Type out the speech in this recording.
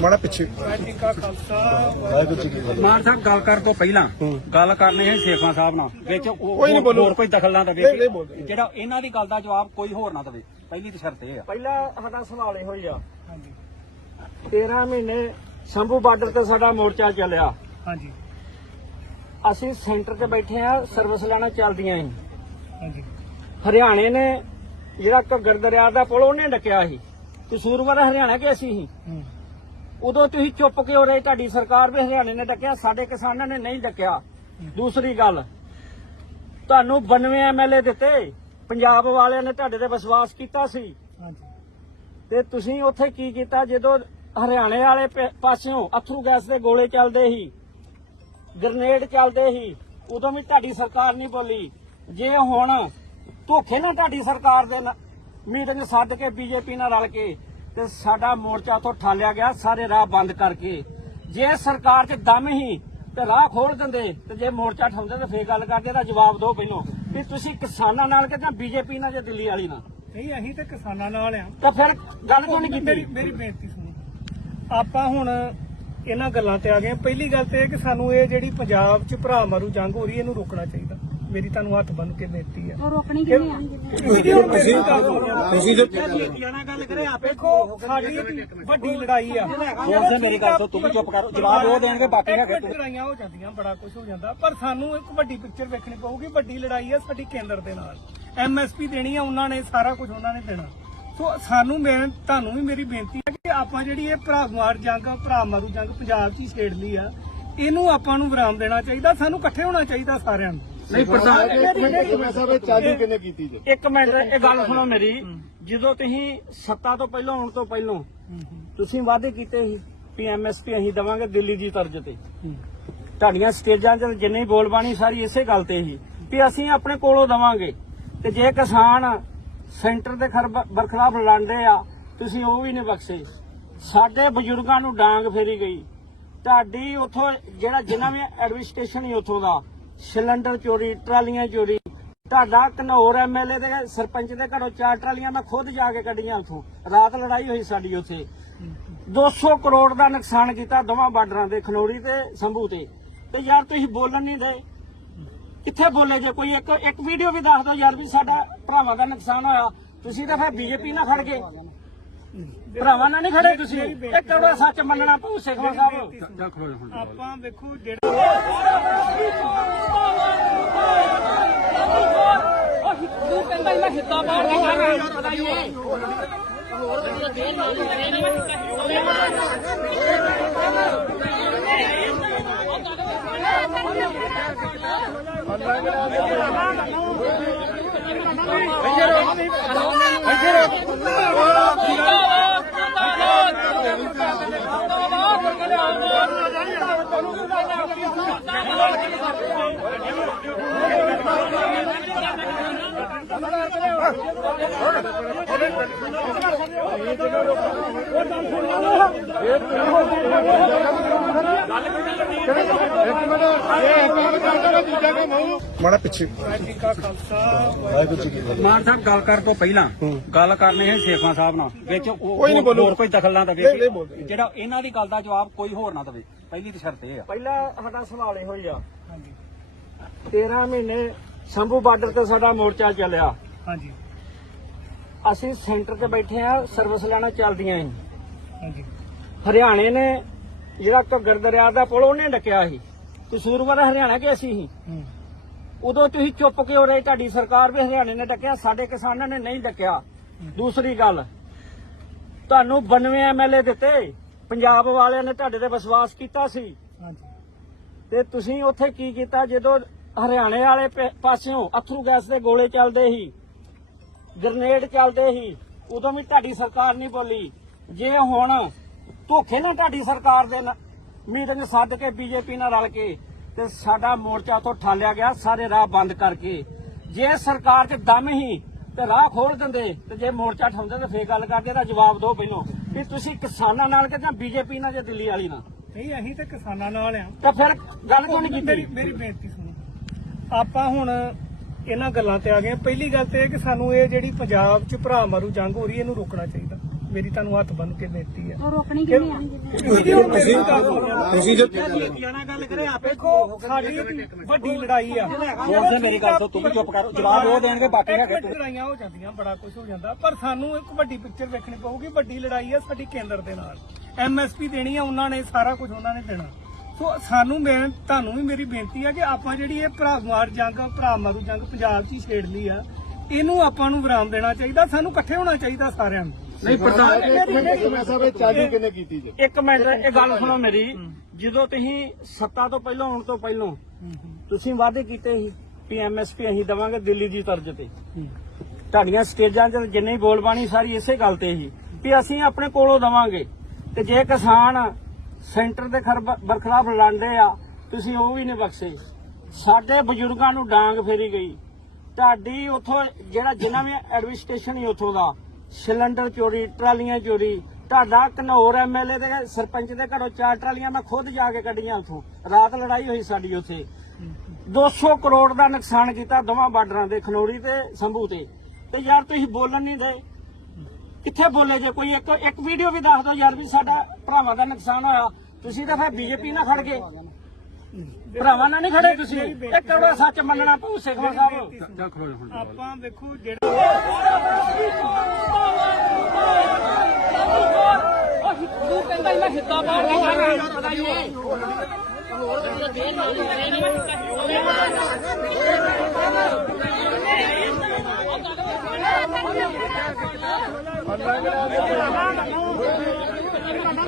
ਮਾੜਾ ਪਿੱਛੇ। ਵਾਹਿਗੁਰੂ ਜੀ ਕੀ ਫਤਿਹ ਮਾਨ ਸਾਹਿਬ ਗੱਲ ਕਰਨ ਤੋਂ ਪਹਿਲਾਂ ਗੱਲ ਕਰਨੀ ਹੈ ਸੇਖਾਂ ਸਾਹਿਬ ਨਾਲ। ਵਿੱਚ ਕੋਈ ਨਹੀਂ ਬੋਲੋ। ਹੋਰ ਕੋਈ ਦਖਲ ਨਾ ਦੇਵੇ। ਬੋਲਦੇ। ਜਿਹੜਾ ਇਹਨਾਂ ਦੀ ਗੱਲ ਦਾ ਜਵਾਬ ਕੋਈ ਹੋਰ ਨਾ ਦੇਵੇ। ਪਹਿਲੀ ਤਾਂ ਸ਼ਰਤ ਇਹ ਆ। ਪਹਿਲਾ ਸਾਡਾ ਸਵਾਲ ਇਹੋ ਹੀ ਆ। 13 ਮਹੀਨੇ ਸ਼ੰਭੂ ਬਾਰਡਰ ਤੇ ਸਾਡਾ ਮੋਰਚਾ ਚੱਲਿਆ। ਹਾਂਜੀ। ਅਸੀਂ ਸੈਂਟਰ ਤੇ ਬੈਠੇ ਆ ਸਰਵਿਸ ਲੈਣਾ ਚੱਲਦੀਆਂ ਸੀ ਹਾਂਜੀ। ਹਰਿਆਣੇ ਨੇ ਜਿਹੜਾ ਘੱਗਰ ਦਰਿਆ ਦਾ ਪੁਲ ਉਹਨੇ ਡੱਕਿਆ ਸੀ। ਕਸੂਰਵਾਰ ਹਰਿਆਣਾ ਕੇ ਅਸੀਂ ਸੀ ਹੂੰ? ਉਦੋਂ ਤੁਸੀਂ ਚੁੱਪ ਕਿਉਂ ਰਹੇ? ਤੁਹਾਡੀ ਸਰਕਾਰ ਵੀ ਹਰਿਆਣੇ ਨੇ ਡੱਕਿਆ ਸਾਡੇ ਕਿਸਾਨਾਂ ਨੇ ਨਹੀਂ ਡੱਕਿਆ। ਦੂਸਰੀ ਗੱਲ ਤੁਹਾਨੂੰ 92 ਐਮਐਲਏ ਦਿੱਤੇ ਪੰਜਾਬ ਵਾਲਿਆਂ ਨੇ ਤੁਹਾਡੇ ਤੇ ਵਿਸ਼ਵਾਸ ਕੀਤਾ ਸੀ। ਤੇ ਤੁਸੀਂ ਉੱਥੇ ਕੀ ਕੀਤਾ? ਜਦੋਂ ਹਰਿਆਣੇ ਵਾਲੇ ਪਾਸਿਓਂ ਅਥਰੂ ਗੈਸ ਦੇ ਗੋਲੇ ਚੱਲਦੇ ਸੀ ਗ੍ਰਨੇਡ ਚੱਲਦੇ ਸੀ ਉਦੋਂ ਵੀ ਤੁਹਾਡੀ ਸਰਕਾਰ ਨਹੀਂ ਬੋਲੀ। ਜੇ ਹੁਣ ਧੋਖੇ ਨਾਲ ਤੁਹਾਡੀ ਸਰਕਾਰ ਦੇ ਮੀਟਿੰਗ ਸੱਦ ਕੇ ਬੀਜੇਪੀ ਨਾਲ ਰਲ ਕੇ ਤੇ ਸਾਡਾ ਮੋਰਚਾ ਤੋਂ ਠਾਲਿਆ ਗਿਆ ਸਾਰੇ ਰਾਹ ਬੰਦ ਕਰਕੇ। ਜੇ ਸਰਕਾਰ 'ਚ ਦਮ ਹੀ ਤੇ ਰਾਹ ਖੋਲ ਦਿੰਦੇ ਤੇ ਜੇ ਮੋਰਚਾ ਠਾਉਂਦੇ ਤੇ ਫੇਰ ਗੱਲ ਕਰਦੇ ਤਾਂ ਜਵਾਬ ਦਿਓ ਪਹਿਲੋਂ ਵੀ ਤੁਸੀਂ ਕਿਸਾਨਾਂ ਨਾਲ ਕਿ ਜਾਂ ਬੀਜੇਪੀ ਨਾਲ ਜਾਂ ਦਿੱਲੀ ਵਾਲੀ ਨਾਲ? ਨਹੀਂ ਅਸੀਂ ਤਾਂ ਕਿਸਾਨਾਂ ਨਾਲ ਆ। ਤਾਂ ਫਿਰ ਗੱਲ ਕਿਉਂ ਨਹੀਂ ਕੀਤੀ? ਮੇਰੀ ਬੇਨਤੀ ਸੁਣੋ। ਆਪਾਂ ਹੁਣ ਇਹਨਾਂ ਗੱਲਾਂ ਤੇ ਆ ਗਏ ਹਾਂ। ਪਹਿਲੀ ਗੱਲ ਤੇ ਇਹ ਕਿ ਸਾਨੂੰ ਇਹ ਜਿਹੜੀ ਪੰਜਾਬ 'ਚ ਭਰਾ ਮਾਰੂ ਜੰਗ ਹੋ ਰਹੀ ਇਹਨੂੰ ਰੋਕਣਾ ਚਾਹੀਦਾ। ਮੇਰੀ ਤੁਹਾਨੂੰ ਹੱਥ ਬੰਨ ਕੇ ਬੇਨਤੀ ਆ ਉਹ ਰੋਕਣੀ ਕਿਵੇਂ ਆ? ਤੁਸੀਂ ਤੁਸੀਂ ਜੋ ਗੱਲ ਕਰੇ ਆਪੇ ਦੇਖੋ ਸਾਡੀ ਵੱਡੀ ਲੜਾਈ ਆ। ਹੋਰ ਸੇ ਮੇਰੀ ਗੱਲ ਤੋਂ ਤੂੰ ਵੀ ਚੁੱਪ ਕਰ। ਜਵਾਬ ਉਹ ਦੇਣਗੇ ਬਾਕੀ ਹੈਗੇ ਇੱਕ ਲੜਾਈਆਂ ਹੋ ਜਾਂਦੀਆਂ ਬੜਾ ਕੁਝ ਹੋ ਜਾਂਦਾ। ਪਰ ਸਾਨੂੰ ਇੱਕ ਵੱਡੀ ਪਿਕਚਰ ਵੇਖਣੀ ਪਊਗੀ ਵੱਡੀ ਲੜਾਈ ਆ ਸਾਡੀ ਕੇਂਦਰ ਦੇ ਨਾਲ। ਐਮਐਸਪੀ ਦੇਣੀ ਆ ਉਹਨਾਂ ਨੇ ਸਾਰਾ ਕੁਝ ਉਹਨਾਂ ਨੇ ਦੇਣਾ। ਸੋ ਸਾਨੂੰ ਮੈਂ ਤੁਹਾਨੂੰ ਵੀ ਮੇਰੀ ਬੇਨਤੀ ਹੈ ਕਿ ਆਪਾਂ ਜਿਹੜੀ ਇਹ ਭਰਾ ਮਾਰ ਜੰਗ ਭਰਾ ਮਾਰੂ ਜੰਗ ਪੰਜਾਬ 'ਚ ਹੀ ਛੇੜ ਲਈ ਆ। ਇਹਨੂੰ ਆਪਾਂ ਨੂੰ ਵਿਰਾਮ ਦੇਣਾ ਚਾਹੀਦਾ ਸਾਨੂੰ ਇਕੱਠੇ ਹੋਣਾ ਚਾਹੀਦਾ ਸਾਰਿਆਂ ਨੂੰ। ਨਹੀਂ ਪ੍ਰਧਾਨ ਮੈਂ ਸਾਹਿਬ ਚਾਲੂ ਕਿੰਨੇ ਕੀਤੀ ਜੀ? ਇੱਕ ਮਿੰਟ ਇਹ ਗੱਲ ਸੁਣੋ ਮੇਰੀ। ਜਦੋਂ ਤੁਸੀਂ ਸੱਤਾ ਤੋਂ ਪਹਿਲਾਂ ਆਉਣ ਤੋਂ ਪਹਿਲਾਂ ਤੁਸੀਂ ਵਾਅਦੇ ਕੀਤੇ ਸੀ ਵੀ ਐਮਐਸਪੀ ਅਸੀਂ ਦਵਾਂਗੇ ਦਿੱਲੀ ਦੀ ਤਰਜ਼ ਤੇ। ਤੁਹਾਡੀਆਂ ਸਟੇਜਾਂ 'ਤੇ ਜਿੰਨੀ ਬੋਲਬਾਣੀ ਸਾਰੀ ਇਸੇ ਗੱਲ ਤੇ ਸੀ ਵੀ ਅਸੀਂ ਆਪਣੇ ਕੋਲੋਂ ਦਵਾਂਗੇ। ਤੇ ਜੇ ਕਿਸਾਨ ਸੈਂਟਰ ਦੇ ਬਰਖਲਾਫ ਲੜਦੇ ਆ, ਤੁਸੀਂ ਉਹ ਵੀ ਨਹੀਂ ਬਖਸ਼ੇ। ਸਾਡੇ ਬਜ਼ੁਰਗਾਂ ਨੂੰ ਡਾਂਗ ਫੇਰੀ ਗਈ। ਤੁਹਾਡੀ ਉਥੋਂ ਜਿਹੜਾ ਜਿੰਨਾ ਵੀ ਐਡਮਿਨਿਸਟ੍ਰੇਸ਼ਨ ਹੀ ਉਥੋਂ ਦਾ, ਸਿਲੰਡਰ ਚੋਰੀ, ਟਰਾਲੀਆਂ ਚੋਰੀ, ਤੁਹਾਡਾ ਘਨੌਰ ਐਮਐਲਏ ਦੇ ਸਰਪੰਚ ਦੇ ਘਰੋਂ ਚਾਰ ਟਰਾਲੀਆਂ ਮੈਂ ਖੁਦ ਜਾ ਕੇ ਕੱਢੀਆਂ ਉਥੋਂ। ਰਾਤ ਲੜਾਈ ਹੋਈ ਸਾਡੀ ਉੱਥੇ। 200 ਕਰੋੜ ਦਾ ਨੁਕਸਾਨ ਕੀਤਾ ਦੋਵਾਂ ਬਾਰਡਰਾਂ ਦੇ ਖਨੋਰੀ ਤੇ, ਸੰਭੂ ਤੇ। ਤੇ ਯਾਰ ਤੁਸੀਂ ਬੋਲਣ ਨਹੀਂ ਦੇ। ਕਿੱਥੇ ਬੋਲੇ ਜੇ? ਕੋਈ ਇੱਕ ਇੱਕ ਵੀਡੀਓ ਵੀ ਦੱਸ ਦਿਓ ਯਾਰ ਵੀ ਸਾਡਾ ਭਰਾਵਾਂ ਦਾ ਨੁਕਸਾਨ ਹੋਇਆ। ਤੁਸੀਂ ਤਾਂ ਫਿਰ ਬੀਜੇਪੀ ਨਾਲ ਖੜ ਗਏ। ਭਰਾਵਾਂ ਨਾਲ ਨਹੀਂ ਖੜੇ ਤੁਸੀਂ। ਇਹ ਕਿਹੜਾ ਸੱਚ ਮੰਨਣਾ ਪਊ ਸਿੱਖਵਾ ਸਾਹਿਬ? ਆਪਾਂ ਵੇਖੋ ਜਿਹੜਾ ਦੂਰ ਕਹਿੰਦਾ ਮੈਂ ਹਿੱਤਾ ਬਾਹਰ ਨਿਕਾਲਣਾ ਪਤਾ ਹੀ ਹੈ ਮਾੜਾ ਪਿੱਛੇ ਜੀ ਕਾ ਖਾਲਸਾ ਵਾਹਿਗੁਰੂ ਜੀ ਕੀ ਫਤਿਹ ਮਾਨ ਸਾਹਿਬ ਗੱਲ ਕਰਨ ਤੋਂ ਪਹਿਲਾਂ ਗੱਲ ਕਰਨੀ ਹੈ ਸੇਖਾਂ ਸਾਹਿਬ ਨਾਲ। ਵਿੱਚ ਕੋਈ ਨਹੀਂ ਬੋਲੋ। ਹੋਰ ਕੋਈ ਦਖਲ ਨਾ ਦੇਵੇ। ਜਿਹੜਾ ਇਹਨਾਂ ਦੀ ਗੱਲ ਦਾ ਜਵਾਬ ਕੋਈ ਹੋਰ ਨਾ ਦੇਵੇ। ਪਹਿਲੀ ਤਾਂ ਸ਼ਰਤ ਇਹ ਆ। ਪਹਿਲਾ ਸਾਡਾ ਸਵਾਲ ਇਹੋ ਹੀ ਆ। ਹਾਂਜੀ 13 ਮਹੀਨੇ ਸ਼ੰਭੂ ਬਾਰਡਰ ਤੇ ਸਾਡਾ ਮੋਰਚਾ ਚੱਲਿਆ। ਹਾਂਜੀ। ਅਸੀਂ ਸੈਂਟਰ ਤੇ ਬੈਠੇ ਆ ਸਰਵਿਸ ਲੈਣਾ ਚੱਲਦੀਆਂ ਸੀ ਹਾਂਜੀ। ਹਰਿਆਣੇ ਨੇ ਜਿਹੜਾ ਘੱਗਰ ਦਰਿਆ ਦਾ ਪੁਲ ਉਹਨੇ ਡੱਕਿਆ ਸੀ। ਕਸੂਰਵਾਰ ਹਰਿਆਣਾ ਕੇ ਅਸੀਂ ਸੀ? ਹੂੰ। ਉਦੋਂ ਤੁਸੀਂ ਚੁੱਪ ਕਿਉਂ ਰਹੇ? ਤੁਹਾਡੀ ਸਰਕਾਰ ਵੀ ਹਰਿਆਣੇ ਨੇ ਡੱਕਿਆ ਸਾਡੇ ਕਿਸਾਨਾਂ ਨੇ ਨਹੀਂ ਡੱਕਿਆ। ਦੂਸਰੀ ਗੱਲ ਤੁਹਾਨੂੰ 92 ਐਮਐਲਏ ਦਿੱਤੇ। ਪੰਜਾਬ ਵਾਲਿਆਂ ਨੇ ਤੁਹਾਡੇ ਤੇ ਵਿਸ਼ਵਾਸ ਕੀਤਾ ਸੀ। ਤੇ ਤੁਸੀਂ ਉੱਥੇ ਕੀ ਕੀਤਾ? ਜਦੋਂ ਹਰਿਆਣੇ ਵਾਲੇ ਪਾਸਿਓਂ ਅਥਰੂ ਗੈਸ ਦੇ ਗੋਲੇ ਚੱਲਦੇ ਸੀ ਗ੍ਰਨੇਡ ਚੱਲਦੇ ਸੀ ਉਦੋਂ ਵੀ ਤੁਹਾਡੀ ਸਰਕਾਰ ਨਹੀਂ ਬੋਲੀ। ਜੇ ਹੁਣ ਧੋਖੇ ਨਾਲ ਤੁਹਾਡੀ ਸਰਕਾਰ ਦੇ ਮੀਟਿੰਗ ਸੱਦ ਕੇ ਬੀਜੇਪੀ ਨਾਲ ਰਲ ਕੇ ਤੇ ਸਾਡਾ ਮੋਰਚਾ ਤੋਂ ਠਾਲਿਆ ਗਿਆ ਸਾਰੇ ਰਾਹ ਬੰਦ ਕਰਕੇ। ਜੇ ਸਰਕਾਰ 'ਚ ਦਮ ਹੀ ਤੇ ਰਾਹ ਖੋਲ ਦਿੰਦੇ ਤੇ ਜੇ ਮੋਰਚਾ ਠਾਉਂਦੇ ਤੇ ਫੇਰ ਗੱਲ ਕਰਦੇ ਤਾਂ ਜਵਾਬ ਦਿਓ ਪਹਿਲੋਂ ਵੀ ਤੁਸੀਂ ਕਿਸਾਨਾਂ ਨਾਲ ਕਿ ਜਾਂ ਬੀਜੇਪੀ ਨਾਲ ਜਾਂ ਦਿੱਲੀ ਵਾਲੀ ਨਾਲ? ਨਹੀਂ ਅਸੀਂ ਤੇ ਕਿਸਾਨਾਂ ਨਾਲ ਆ। ਤਾਂ ਫਿਰ ਗੱਲ ਕਿਉਂ ਨਹੀਂ ਕੀਤੀ? ਮੇਰੀ ਬੇਨਤੀ ਆਪਾਂ ਹੁਣ ਇਹਨਾਂ ਗੱਲਾਂ ਤੇ ਆ ਗਏ। ਪਹਿਲੀ ਗੱਲ ਤੇ ਇਹ ਕਿ ਸਾਨੂੰ ਇਹ ਜਿਹੜੀ ਪੰਜਾਬ 'ਚ ਭਰਾ ਮਾਰੂ ਜੰਗ ਹੋ ਰਹੀ ਇਹਨੂੰ ਰੋਕਣਾ ਚਾਹੀਦਾ। ਮੇਰੀ ਤੁਹਾਨੂੰ ਹੱਥ ਬੰਨ ਕੇ ਬੇਨਤੀ ਹੈ। ਉਹ ਰੋਕਣੀ ਕਿਵੇਂ ਆ? ਤੁਸੀਂ ਦੇਖੋ ਸਾਡੀ ਵੱਡੀ ਲੜਾਈ ਆ। ਹੋਰ ਮੇਰੀ ਗੱਲ ਤੋਂ ਤੂੰ ਵੀ ਚੁੱਪ ਕਰ ਜਵਾਬ ਉਹ ਦੇਣਗੇ ਬਾਕੀ ਇੱਕ ਹੈਗੇ ਮਿੰਟ ਲੜਾਈਆਂ ਹੋ ਜਾਂਦੀਆਂ ਬੜਾ ਕੁਝ ਹੋ ਜਾਂਦਾ। ਪਰ ਸਾਨੂੰ ਇੱਕ ਵੱਡੀ ਪਿਕਚਰ ਵੇਖਣੀ ਪਊਗੀ ਵੱਡੀ ਲੜਾਈ ਆ ਸਾਡੀ ਕੇਂਦਰ ਦੇ ਨਾਲ। ਐਮਐਸਪੀ ਦੇਣੀ ਆ ਉਹਨਾਂ ਨੇ ਸਾਰਾ ਕੁਝ ਉਹਨਾਂ ਨੇ ਦੇਣਾ। ਸੋ ਸਾਨੂੰ ਮੈਂ ਤੁਹਾਨੂੰ ਵੀ ਮੇਰੀ ਬੇਨਤੀ ਆ ਕਿ ਆਪਾਂ ਜਿਹੜੀ ਇਹ ਭਰਾ ਮਾਰ ਜੰਗ ਭਰਾ ਮਾਰੂ ਜੰਗ ਪੰਜਾਬ 'ਚ ਹੀ ਛੇੜ ਲਈ ਆ। ਇਹਨੂੰ ਆਪਾਂ ਨੂੰ ਵਿਰਾਮ ਦੇਣਾ ਚਾਹੀਦਾ ਸਾਨੂੰ ਇਕੱਠੇ ਹੋਣਾ ਚਾਹੀਦਾ ਸਾਰਿਆਂ ਨੂੰ। ਨਹੀਂ ਪ੍ਰਧਾਨ ਮੈਂ ਸਾਹਿਬ ਇਹ ਚਾਲੂ ਕਿਨੇ ਕੀਤੀ ਜੀ? ਇੱਕ ਮਿੰਟ ਇਹ ਗੱਲ ਸੁਣੋ ਮੇਰੀ। ਜਦੋਂ ਤੁਸੀਂ ਸੱਤਾ ਤੋਂ ਪਹਿਲਾਂ ਆਉਣ ਤੋਂ ਪਹਿਲਾਂ ਤੁਸੀਂ ਵਾਅਦੇ ਕੀਤੇ ਸੀ ਵੀ ਐਮਐਸਪੀ ਅਸੀਂ ਦਵਾਂਗੇ ਦਿੱਲੀ ਦੀ ਤਰਜ਼ ਤੇ। ਤੁਹਾਡੀਆਂ ਸਟੇਜਾਂ 'ਤੇ ਜਿੰਨੀ ਬੋਲਬਾਣੀ ਸਾਰੀ ਇਸੇ ਗੱਲ ਤੇ ਸੀ ਵੀ ਅਸੀਂ ਆਪਣੇ ਕੋਲੋਂ ਦਵਾਂਗੇ। ਤੇ ਜੇ ਕਿਸਾਨ ਸੈਂਟਰ ਦੇ ਖਰ- ਬਰਖਲਾਫ ਲੜਦੇ ਆ, ਤੁਸੀਂ ਉਹ ਵੀ ਨਹੀਂ ਬਖਸ਼ੇ। ਸਾਡੇ ਬਜ਼ੁਰਗਾਂ ਨੂੰ ਡਾਂਗ ਫੇਰੀ ਗਈ। ਤੁਹਾਡੀ ਉਥੋਂ ਜਿਹੜਾ ਜਿੰਨਾ ਵੀ ਐਡਮਿਨਿਸਟ੍ਰੇਸ਼ਨ ਹੀ ਉਥੋਂ ਦਾ, ਸਿਲੰਡਰ ਚੋਰੀ, ਟਰਾਲੀਆਂ ਚੋਰੀ, ਤੁਹਾਡਾ ਘਨੌਰ ਐਮਐਲਏ ਦੇ ਸਰਪੰਚ ਦੇ ਘਰੋਂ ਚਾਰ ਟਰਾਲੀਆਂ ਮੈਂ ਖੁਦ ਜਾ ਕੇ ਕੱਢੀਆਂ ਉਥੋਂ। ਰਾਤ ਲੜਾਈ ਹੋਈ ਸਾਡੀ ਉੱਥੇ। 200 ਕਰੋੜ ਦਾ ਨੁਕਸਾਨ ਕੀਤਾ ਦੋਵਾਂ ਬਾਰਡਰਾਂ ਦੇ, ਖਨੋਰੀ ਤੇ ਸੰਭੂ ਤੇ। ਤੇ ਯਾਰ ਤੁਸੀਂ ਬੋਲਣ ਨਹੀਂ ਦੇ। ਕਿੱਥੇ ਬੋਲੇ ਜੇ? ਕੋਈ ਇੱਕ ਇੱਕ ਵੀਡੀਓ ਵੀ ਦੱਸ ਦਿਓ ਯਾਰ ਵੀ ਸਾਡਾ ਭਰਾਵਾਂ ਦਾ ਨੁਕਸਾਨ ਹੋਇਆ। ਤੁਸੀਂ ਤਾਂ ਫਿਰ ਬੀਜੇਪੀ ਨਾਲ ਖੜ ਗਏ। ਭਰਾਵਾਂ ਨਾਲ ਨਹੀਂ ਖੜੇ ਤੁਸੀਂ। ਇਹ ਕੌੜਾ ਸੱਚ ਮੰਨਣਾ ਪਊ ਸਿੱਖਵਾ ਸਾਹਿਬ। ਆਪਾਂ ਵੇਖੋ ਜਿਹੜਾ ਤੁਹਾਨੂੰ